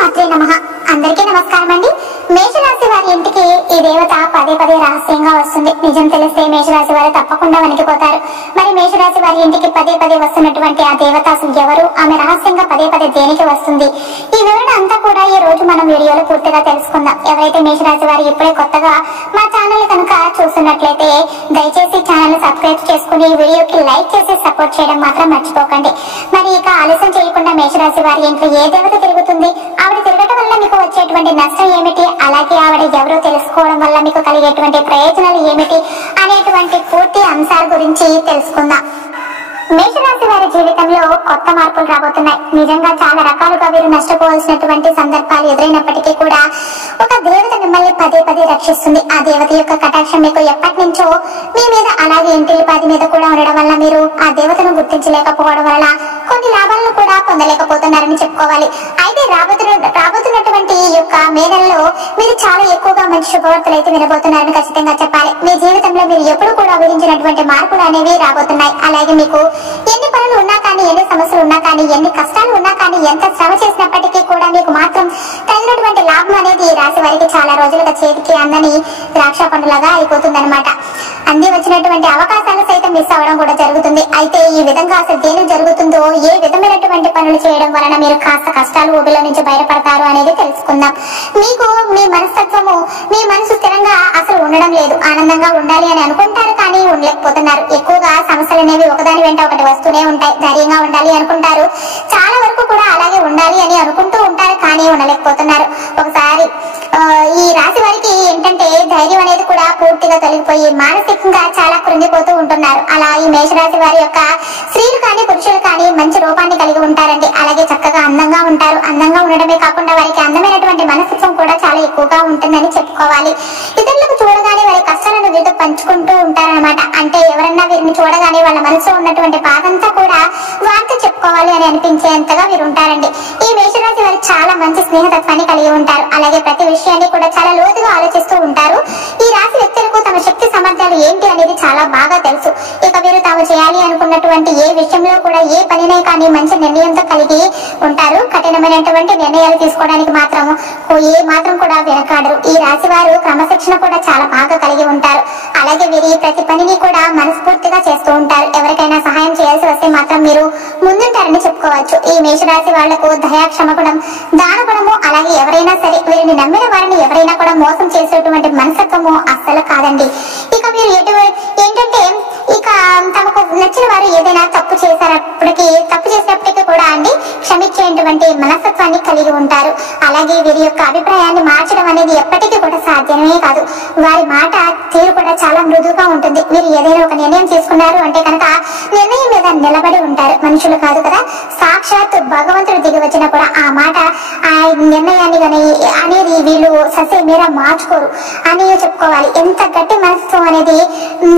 శ్రీమాత్రే నమః. అందరికీ నమస్కారం అండి. మేషరాశి వారి ఇంటికి ఈ దేవత పదే పదే రహస్యంగా వస్తుంది. నిజం తెలిస్తే మేషరాశి వారు తప్పకుండా వణికిపోతారు. మరి మేషరాశి వారి ఇంటికి పదే పదే వస్తున్నటువంటి ఆ దేవత అసలు ఎవరు, ఆమె రహస్యంగా పదే పదే దేనికి వస్తుంది, ఈ వివరణ అంతా కూడా ఈ రోజు మనం వీడియోలో పూర్తిగా తెలుసుకుందాం. ఎవరైతే మేషరాశి వారు ఇప్పుడే కొత్తగా మా ఛానల్ కనుక చూస్తున్నట్లయితే దయచేసి ఛానల్ సబ్స్క్రైబ్ చేసుకుని ఈ వీడియోకి లైక్ చేసి సపోర్ట్ చేయడం మాత్రం మర్చిపోకండి. మరి ఇక ఆలస్యం చేయకుండా మేషరాశి వారి ఇంట్లో ఏ దేవత తిరుగుతుంది, ఆవిడ తిరగటం వల్ల మీకు వచ్చేటువంటి నష్టం ఏమిటి, అలాగే ఆవిడ ఎవరో తెలుసుకోవడం వల్ల మీకు కలిగేటువంటి ప్రయోజనాలు ఏమిటి అనేటువంటి పూర్తి అంశాల గురించి తెలుసుకుందాం. మేషరాశి వారి జీవితంలో కొత్త మార్పులు రాబోతున్నాయి. నిజంగా చాలా రకాలుగా వీరు నష్టపోవాల్సినటువంటి సందర్భాలు ఎదురైనప్పటికీ కూడా ఒక దేవత మిమ్మల్ని పదే పదే రక్షిస్తుంది. ఆ దేవత యొక్క కటాక్షం మీకు ఎప్పటి నుంచో మీ మీద అలాగే ఇంటిల్లిపాది మీద కూడా ఉండడం వల్ల మీరు ఆ దేవతను గుర్తించలేకపోవడం వల్ల కొన్ని లాభాలను కూడా పొందలేకపోతున్నారని చెప్పుకోవాలి. అయితే రాబోతున్నటువంటి యొక్క మే నెలలో మీరు చాలా ఎక్కువగా మంచి శుభవార్తలు అయితే వినబోతున్నారని ఖచ్చితంగా చెప్పాలి. మీ జీవితంలో మీరు ఎప్పుడు కూడా ఊహించినటువంటి మార్పులు అనేవి రాబోతున్నాయి. అలాగే మీకు ఎన్ని పనులు ఉన్నా కానీ, ఎన్ని సమస్యలు ఉన్నా కానీ, ఎన్ని కష్టాలు ఉన్నా కానీ, ఎంత శ్రమ చేసినప్పటికీ కూడా మీకు మాత్రం తగినటువంటి లాభం అనేది రాశి వారికి చాలా రోజులుగా చేతికి అందని ద్రాక్ష పండులాగా అయిపోతుందన్నమాట. అంది వచ్చినటువంటి అవకాశాలు సైతం మిస్ అవ్వడం కూడా జరుగుతుంది. అయితే ఈ విధంగా అసలు దేని జరుగుతుందో, ఏ విధమైనటువంటి పనులు చేయడం వలన మీరు కాస్త కష్టాలు ఊబిలో నుంచి బయటపడతారు అనేది తెలుసుకుందాం. మీకు మీ మనస్తత్వము, మీ మనసు స్థిరంగా అసలు ఉండడం లేదు. ఆనందంగా ఉండాలి అని అనుకుంటారు కానీ ఉండలేకపోతున్నారు. ఎక్కువగా సమస్యలు అనేవి ఒకదాని వెంట ఒకటి వస్తూనే ఉంటాయి. ధైర్యంగా ఉండాలి అనుకుంటారు, చాలా వరకు కూడా అలాగే ఉండాలి అని అనుకుంటూ ఉంటారు కానీ ఉండలేకపోతున్నారు. ఒకసారి ఈ రాశి వారికి ఏంటంటే ధైర్యం అనేది కూడా పూర్తిగా తొలగిపోయి మానసికంగా చాలా కృంగిపోతూ ఉంటున్నారు. అలా ఈ మేషరాశి వారి యొక్క స్త్రీలు కానీ పురుషులు కానీ మంచి రూపాన్ని కలిగి ఉంటారండి. అలాగే చక్కగా అందంగా ఉంటారు. అందంగా ఉండడమే కాకుండా వారికి అందమైనటువంటి మనస్తత్వం కూడా చాలా ఎక్కువగా ఉంటుందని చెప్పుకోవాలి. ఇతరులకు చూడగానే వారి కష్టాలను వీరితో పంచుకుంటూ ఉంటారనమాట. అంటే ఎవరన్నా వీరిని చూడగానే వాళ్ళ మనసులో ఉన్నటువంటి బాధంతా కూడా వారితో చెప్పుకోవాలి అని అనిపించేంతగా వీరు ఉంటారండి. ఈ మేషరాశి వారు చాలా మంచి స్నేహతత్వాన్ని కలిగి ఉంటారు. అలాగే ప్రతి విషయాన్ని కూడా చాలా లోతుగా ఆలోచిస్తూ ఉంటారు. ఈ రాశి వ్యక్తులకు తమ శక్తి సామర్థ్యాలు ఏంటి అనేది చాలా బాగా తెలుసు. ఇక వీరు తాము చేయాలి అనుకున్నటువంటి ఏ విషయంలో కూడా ఏ పనినే కానీ మంచి నిర్ణయంతో కలిగి ఉంటారు. కఠినమైనటువంటి నిర్ణయాలు తీసుకోవడానికి మాత్రం ఏ మాత్రం కూడా వెనకాడరు. ఈ రాశి వారు క్రమశిక్షణ కూడా చాలా బాగా కలిగి ఉంటారు. అలాగే వీరి ప్రతి పనిని కూడా మనస్ఫూర్తిగా చేస్తూ ఉంటారు. ఎవరికైనా సహాయం చేయాల్సి వస్తే మాత్రం మీరు ముందుంటారని చెప్పుకోవచ్చు. ఈ మేషరాశి వాళ్లకు దయా, క్షమగుణం, దానగుణము, అలాగే ఎవరైనా సరే వీరిని నమ్మిన వారిని ఎవరైనా కూడా మోసం చేసేటువంటి మనస్తత్వము అస్సలు కాదండి. ఇక వీరు ఏంటంటే ఇక తమకు నచ్చిన వారు ఏదైనా తప్పు చేసినప్పటికీ కూడా అండి క్షమించేటువంటి మనస్తత్వాన్ని కలిగి ఉంటారు. అలాగే వీరి యొక్క అభిప్రాయాన్ని మార్చడం అనేది ఎప్పటికీ కూడా సాధ్యమే కాదు. వారి మాట తీరు కూడా చాలా మృదువుగా ఉంటుంది. వీరు ఏదైనా ఒక నిర్ణయం తీసుకున్నారు అంటే కనుక నిర్ణయం మీద నిలబడి ఉంటారు. మనుషులు కాదు కదా, సాక్షాత్ భగవంతుడు దిగి వచ్చినా కూడా ఆ మాట, ఆ నిర్ణయాన్ని అనేది వీళ్ళు ససే మీర మార్చుకోరు అని చెప్పుకోవాలి. ఎంత గట్టి మనస్తత్వం అనేది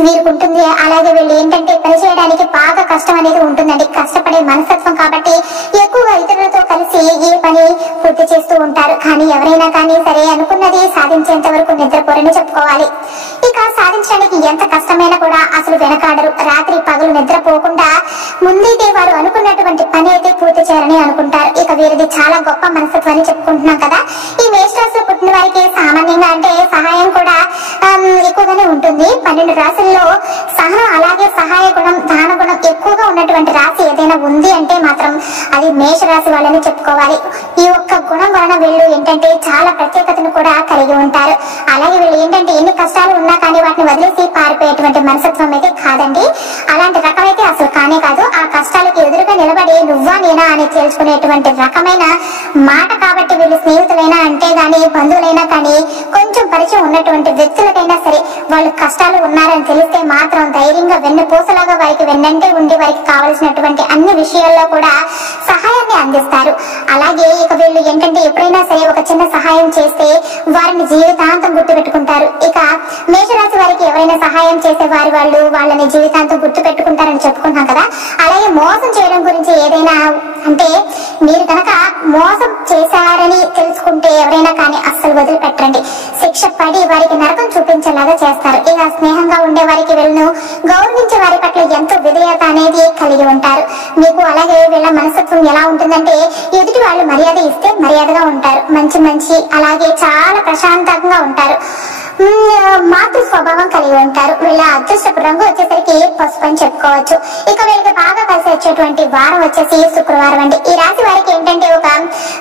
వీరికి ఉంటుంది. అలాగే వీళ్ళు ఏంటంటే పని చేయడానికి బాగా కష్టం అనేది ఉంటుందండి. కష్టపడే మనస్తత్వం కాబట్టి ఎక్కువగా ఇతరులతో కలిసి ఏ పని పూర్తి చేస్తూ ఉంటారు. కానీ ఎవరైనా కానీ సరే అనుకున్నది సాధించేంత వరకు నిద్రపోరని చెప్పుకోవాలి. ఇక సాధించడానికి ఎంత కష్టమైనా కూడా అసలు వెనకాడరు. రాత్రి పగలు నిద్రపోకుండా ముందైతే వారు అనుకున్నటువంటి పని అయితే పూర్తి చేయాలని అనుకుంటారు. ఇక వీరిది చాలా గొప్ప మనస్తత్వాన్ని చెప్పుకుంటున్నాం కదా. ఈ మేషరాశిలో పుట్టిన వారికి సామాన్యంగా అంటే సహాయం కూడా ఎక్కువగానే ఉంటుంది. 12 రాశుల్లో సహనం, అలాగే సహాయ గుణం, దాన గుణం ఎక్కువగా ఉన్నటువంటి రాశి ఏదైనా ఉంది అంటే మాత్రం అది మేషరాశి వాళ్ళని చెప్పుకోవాలి. ఈ ఒక్క గుణం వలన వీళ్ళు ఏంటంటే చాలా ప్రత్యేకతను కూడా కలిగి ఉంటారు. అలాగే వీళ్ళు ఏంటంటే ఎన్ని కష్టాలు ఉన్నా కానీ వాటిని వదిలేసి పారిపోయేటువంటి మనస్తత్వం అయితే కాదండి. అలాంటి రకమైతే అసలు కానే కాదు. ఆ కష్టాలకు ఎదురుగా నిలబడి నువ్వా నేనా అని తెలుసుకునేటువంటి రకమైన మాట కాబట్టి వీళ్ళు స్నేహితులైనా అంటే గానీ, బంధువులైనా కానీ, కొంచెం పరిచయం ఉన్నటువంటి వ్యక్తులకైనా సరే వాళ్ళు కష్టాలు ఉన్నారని తెలిస్తే మాత్రం ధైర్యంగా వెన్నుపూసలాగా వారికి వెన్నంటే ఉండి వారికి కావలసినటువంటి అన్ని విషయాల్లో కూడా సహాయాన్ని అందిస్తారు. అలాగే ఇక వీళ్ళు ఏంటంటే ఎప్పుడైనా సరే ఒక చిన్న సహాయం చేస్తే వారిని జీవితాంతం గుర్తుపెట్టుకుంటారు. ఇక మేషరాశి వారికి ఎవరైనా సహాయం చేసే వాళ్ళని జీవితాంతం గుర్తు పెట్టుకుంటారని చెప్పుకున్నాం కదా. అలాగే మోసం చేయడం గురించి ఏదైనా అంటే మీరు కనుక మోసం చేశారని తెలుసుకుంటే ఎవరైనా కానీ అస్సలు వదిలిపెట్టండి. శిక్ష పడి వారికి నరకం చూపించేలాగా చేస్తారు. ఇలా స్నేహంగా ఉండే వారికి వీళ్ళను గౌరవించే వారి పట్ల ఎంతో విధేయత అనేది కలిగి ఉంటారు. మీకు అలాగే వీళ్ళ మనస్తత్వం ఎలా ఉంటుందంటే ఎదుటి వాళ్ళు మర్యాద ఇస్తే మర్యాదగా ఉంటారు. మంచి అలాగే చాలా ప్రశాంతంగా ఉంటారు. మాతృ స్వభావం కలిగి ఉంటారు. వీళ్ళ అదృష్టపు రంగు వచ్చేసరికి పసుపు అని చెప్పుకోవచ్చు. ఇక వీళ్ళకి బాగా కలిసి వచ్చేటువంటి వారం వచ్చేసి శుక్రవారం అండి. ఈ రాశి వారికి ఏంటంటే ఒక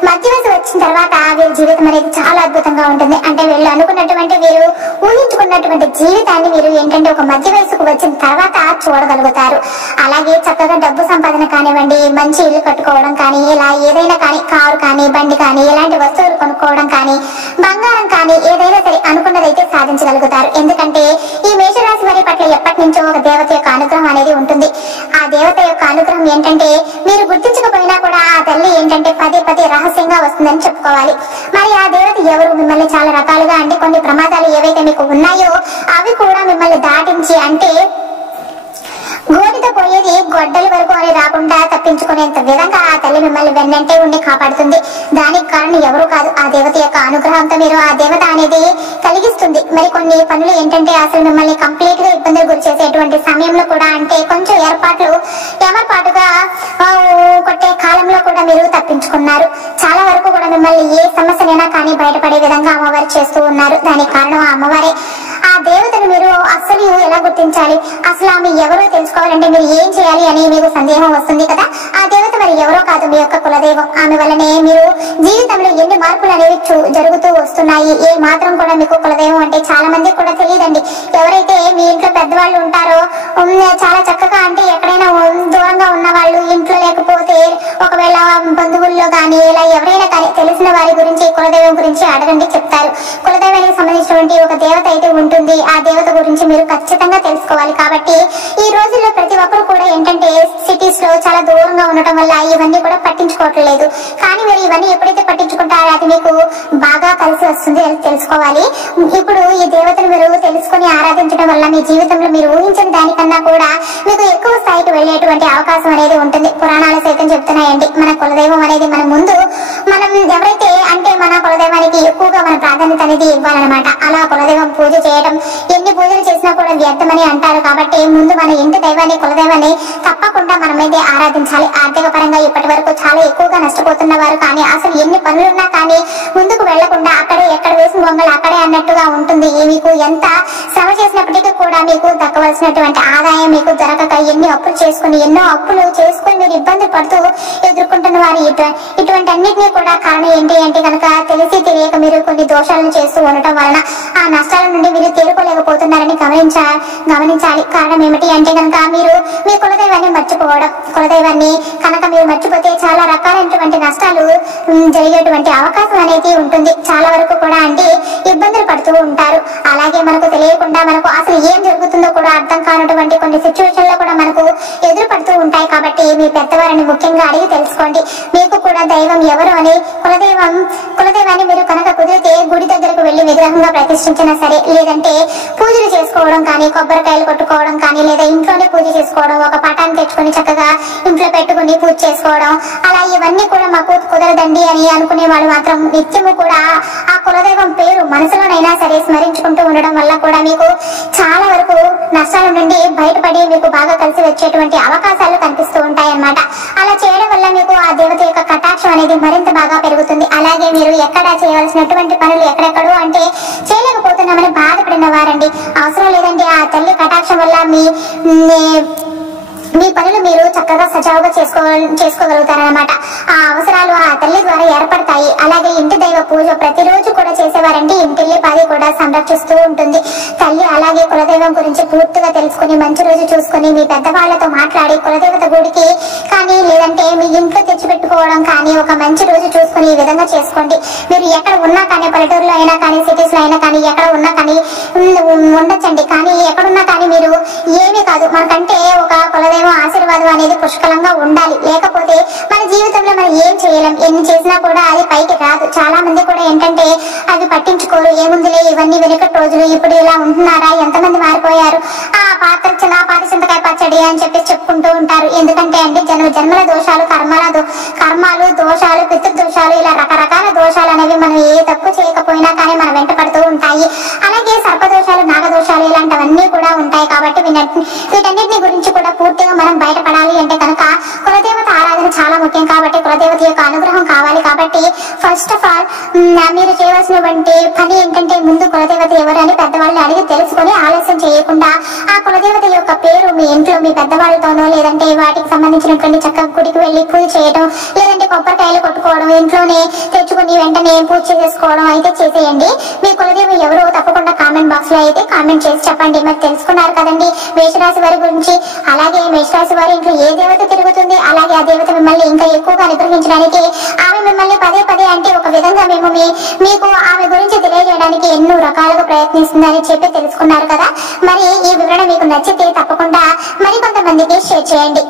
మధ్య వయసు వచ్చిన తర్వాత వీళ్ళ జీవితం అనేది చాలా అద్భుతంగా ఉంటుంది. అంటే వీళ్ళు అనుకున్నటువంటి వీరు ఊహించుకున్నటువంటి జీవితాన్ని వీరు ఏంటంటే ఒక మధ్య వయసుకు వచ్చిన తర్వాత చూడగలుగుతారు. అలాగే చక్కగా డబ్బు సంపాదన కానివ్వండి, మంచి ఇల్లు కట్టుకోవడం కానీ, ఇలా ఏదైనా కానీ కారు కానీ బండి కానీ ఇలాంటి వస్తువులు కొనుక్కోవడం కానీ, బంగారం కానీ ఏదైనా సరే అనుకున్నదైతే సాధించగలుగుతారు. ఎందుకంటే ఈ మేషరాశి వారి పట్ల ఎప్పటి నుంచో ఒక దేవత యొక్క అనుగ్రహం అనేది ఉంటుంది. ఆ దేవత యొక్క అనుగ్రహం ఏంటంటే మీరు గుర్తించకపోయినా కూడా ఆ తల్లి ఏంటంటే పదే రహస్యంగా వస్తుందని చెప్పుకోవాలి. మరి ఆ దేవత ఎవరు? మిమ్మల్ని చాలా రకాలుగా అంటే కొన్ని ప్రమాదాలు ఏవైతే మీకు ఉన్నాయో అవి కూడా మిమ్మల్ని దాటించి అంటే గోడితో పోయేది గొడ్డలి వరకు అని రాకుండా తప్పించుకునేంత విధంగా ఆ తల్లి మిమ్మల్ని వెన్నంటే ఉండి కాపాడుతుంది. దానికి కారణం ఎవరు కాదు, ఆ దేవత యొక్క అనుగ్రహంతో మీరు ఆ దేవత అనేది కలిగిస్తుంది. మరి కొన్ని పనులు ఏంటంటే అసలు మిమ్మల్ని కంప్లీట్ గా ఇబ్బందులు గురి చేసేటువంటి సమయంలో కూడా అంటే కొంచెం ఏమర్పాటుగా కొట్టే కాలంలో కూడా మీరు తప్పించుకున్నారు. చాలా వరకు కూడా మిమ్మల్ని ఏ సమస్యనైనా కానీ బయటపడే విధంగా అమ్మవారు చేస్తూ ఉన్నారు. దానికి కారణం ఆ అమ్మవారే. ఆ దేవతను మీరు అసలు ఎలా గుర్తించాలి, అసలు ఆమె ఎవరో తెలుసుకోవాలంటే మీరు ఏం చేయాలి అని మీకు సందేహం వస్తుంది కదా. ఆ దేవత మరి ఎవరో కాదు, మీ యొక్క కులదైవం. ఆమె వల్లనే మీరు జీవితంలో ఎన్ని మార్పులు అనేవి జరుగుతూ వస్తున్నాయి. ఏ మాత్రం కూడా మీకు కులదైవం అంటే చాలా మందికి కూడా తెలియదండి. ఎవరైతే మీ ఇంట్లో పెద్దవాళ్ళు ఉంటారో చాలా చక్కగా అంటే ఎక్కడైనా దూరంగా ఉన్న వాళ్ళు ఇంట్లో లేకపోతే ఒకవేళ బంధువుల్లో కానీ ఇలా ఎవరైనా కానీ తెలిసిన వారి గురించి కులదైవం గురించి అడగండి, చెప్తారు. కులదైవానికి సంబంధించినటువంటి ఒక దేవత అయితే ఉంటుంది. ఆ దేవత గురించి మీరు ఖచ్చితంగా తెలుసుకోవాలి. కాబట్టి ఈ రోజుల్లో ప్రతి ఒక్కరు కూడా ఏంటంటే సిటీస్ లో చాలా దూరంగా ఉండటం వల్ల ఇవన్నీ కూడా పట్టించుకోవట్లేదు. కానీ మీరు ఇవన్నీ ఎప్పుడైతే పట్టించుకుంటారో అది మీకు బాగా కలిసి వస్తుంది తెలుసుకోవాలి. ఇప్పుడు ఈ దేవతను మీరు తెలుసుకుని ఆరాధించడం వల్ల మీ జీవితంలో మీరు ఊహించిన దానికన్నా కూడా మీకు ఎక్కువ స్థాయికి వెళ్ళేటువంటి అవకాశం అనేది ఉంటుంది. పురాణాలు సైతం చెప్తున్నాయండి, మన కులదైవం అనేది మనం ఎవరైతే అంటే మన కులదైవానికి ఎక్కువగా మన ప్రాధాన్యత అనేది ఇవ్వాలన్నమాట. అలా కులదైవం పూజ చేయడం ఎన్ని పూజలు చేసినా కూడా వ్యర్థమని అంటారు. కాబట్టి ముందు మన ఇంటి దైవాన్ని కులదైవాన్ని తప్పకుండా మనమైతే ఆరాధించాలి. ఆర్థిక పరంగా ఇప్పటి వరకు చాలా ఎక్కువగా నష్టపోతున్న వారు కానీ అసలు ఎన్ని పనులున్నా కానీ ముందుకు వెళ్లకుండా అక్కడే ఎక్కడ వేసిన బొమ్మలు అక్కడే అన్నట్టుగా ఉంటుంది. మీకు ఎంత శ్రమ చేసినప్పటికీ కూడా మీకు దక్కవలసినటువంటి ఆదాయం మీకు దొరకక ఎన్నో అప్పులు చేసుకుని మీరు ఇబ్బంది పడుతూ ఎదుర్కొంటున్న వారు ఇటువంటి అన్నిటినీ కూడా కారణం ఏంటి అంటే కనుక తెలిసి తెలియక మీరు కొన్ని దోషాలను చేస్తూ ఉండటం వలన ఆ నష్టాల నుండి మీరు తేరుకోలేకపోతున్నారని గమనించాలి. కారణం ఏమిటి అంటే కనుక మీరు మీ కులదైవాన్ని మర్చిపోవడం. కులదైవాన్ని కనుక మీరు మర్చిపోతే చాలా రకాలైనటువంటి నష్టాలు జరిగేటువంటి అవకాశం అనేది ఉంటుంది. చాలా వరకు కూడా అంటే ఇబ్బందులు పడుతూ ఉంటారు. అలాగే మనకు తెలియకుండా మనకు అసలు ఏం జరుగుతుందో కూడా అర్థం కానటువంటి కొన్ని సిచ్యువేషన్ లో కూడా మనకు ఎదురు పడుతూ ఉంటాయి. కాబట్టి మీ పెద్దవారిని ముఖ్యంగా అడిగి తెలుసుకోండి. మీకు కూడా దైవం ఎవరు అని కులదైవాన్ని మీరు కనుక కుదిరితే గుడి దగ్గరకు వెళ్లి విగ్రహంగా ప్రతిష్ఠించినా సరే, లేదంటే పూజలు చేసుకోవడం కానీ, కొబ్బరికాయలు కొట్టుకోవడం కానీ, లేదా ఇంట్లోనే పూజ చేసుకోవడం, ఒక పటాన్ని తెచ్చుకొని చక్కగా ఇంట్లో పెట్టుకుని పూజ చేసుకోవడం, అలా ఇవన్నీ కూడా మాకు కుదరదండి అని అనుకునే వాళ్ళు మాత్రం నిత్యము కూడా ఆ కులదైవం పేరు మనసులోనైనా సరే స్మరించుకుంటూ ఉండడం వల్ల కూడా మీకు చాలా వరకు నష్టాల నుండి బయటపడి మీకు బాగా కలిసి వచ్చేటువంటి అవకాశాలు కనిపిస్తూ ఉంటాయి అన్నమాట. అలా చేయడం వల్ల మీకు ఆ దేవత యొక్క కటాక్షం అనేది మరింత బాగా పెరుగుతుంది. అలాగే మీరు ఎక్కడ చేయవలసినటువంటి పనులు ఎక్కడెక్కడో అంటే చేయలేకపోతున్నామని బాధపడిన వారండి, అవసరం లేదండి. ఆ తల్లి కటాక్షం వల్ల మీ పనులు మీరు చక్కగా సజావుగా చేసుకోగలుగుతారన్నమాట. ఆ అవసరాలు ఆ తల్లి ద్వారా ఏర్పడతాయి. అలాగే ఇంటి దైవ పూజ ప్రతిరోజు కూడా చేసేవారంటే ఇంటిల్లి పాది కూడా సంరక్షిస్తూ ఉంటుంది తల్లి. అలాగే కులదైవం గురించి పూర్తిగా తెలుసుకుని మంచి రోజు చూసుకుని మీ పెద్దవాళ్లతో మాట్లాడి కులదేవత గుడికి కానీ లేదంటే మీ ఇంట్లో తెచ్చిపెట్టుకోవడం కానీ ఒక మంచి రోజు చూసుకుని ఈ విధంగా చేసుకోండి. మీరు ఎక్కడ ఉన్నా కానీ, పల్లెటూరులో అయినా కానీ, సిటీస్ లో అయినా కానీ, ఎక్కడ ఉన్నా కానీ ఉండొచ్చండి. కానీ ఎక్కడున్నా కానీ మీరు ఏమీ కాదు, మనకంటే ఒక కులదైవం ఆశీర్వాదం అనేది పుష్కలంగా ఉండాలి. లేకపోతే మన జీవితంలో మనం ఏం చేయలేం. ఎన్ని చేసినా కూడా అది పైకి రాదు. చాలా మంది మంది కూడా ఏంటంటే అవి పట్టించుకోరు, ఏముందిలే ఇవన్నీ వెనుకటి రోజులు, ఇప్పుడు ఇలా ఉంటున్నారా, ఎంతమంది మారిపోయారు, ఆ పాత చింతకాయ పచ్చడి అని చెప్పేసి చెప్పుకుంటూ ఉంటారు. ఎందుకంటే అండి జన్మల దోషాలు, కర్మాలు, దోషాలు, పితృదోషాలు, ఇలా రకరకాల దోషాలు అనేవి మనం ఏ తప్పు చేయకపోయినా కానీ మనం వెంట పడుతూ ఉంటాయి. అలాగే సర్పదోషాలు, నాగదోషాలు ఇలాంటివన్నీ కూడా ఉంటాయి. కాబట్టి వీటన్నిటిని గురించి కూడా పూర్తిగా మనం బయటపడాలి అంటే కనుక కులదేవత ఆరాధన చాలా ముఖ్యం. కాబట్టి కులదేవత యొక్క అనుగ్రహం కావాలి. కాబట్టి ఫస్ట్ ఆఫ్ ఆల్ మీరు చేయవలసినటువంటి పని ఏంటంటే ముందు కులదేవత ఎవరని పెద్దవాళ్ళని అడిగి తెలుసుకొని ఆలస్యం చేయకుండా ఆ కులదేవత యొక్క పేరు మీ ఇంట్లో మీ పెద్దవాళ్ళతోనో లేదంటే వాటికి సంబంధించినటువంటి చక్కగా గుడికి వెళ్ళి పూజ చేయడం, లేదంటే కొబ్బరికాయలు కొట్టుకోవడం, ఇంట్లోనే తెచ్చుకుని వెంటనే పూజ చేసుకోవడం అయితే చేసేయండి. మీ కులదేవం ఎవరో తప్పకుండా కామెంట్ బాక్స్ లో అయితే కామెంట్ చేసి చెప్పండి. మరి తెలుసుకున్నారు కదండి మేషరాశి వారి గురించి. అలాగే మేషరాశి వారి ఇంట్లో ఏ దేవత తిరుగుతుంది, అలాగే ఆ దేవత మిమ్మల్ని ఇంకా ఎక్కువగా అనుగ్రహించడానికి ఆమె మిమ్మల్ని పదే పదే అంటే ఒక విధంగా మేము మీకు ఆమె గురించి తెలియజేయడానికి ఎన్నో రకాలుగా ప్రయత్నిస్తుందని చెప్పి తెలుసుకున్నారు కదా. మరి ఈ వివరణ మీకు నచ్చితే తప్పకుండా మరికొంతమందికి షేర్ చేయండి.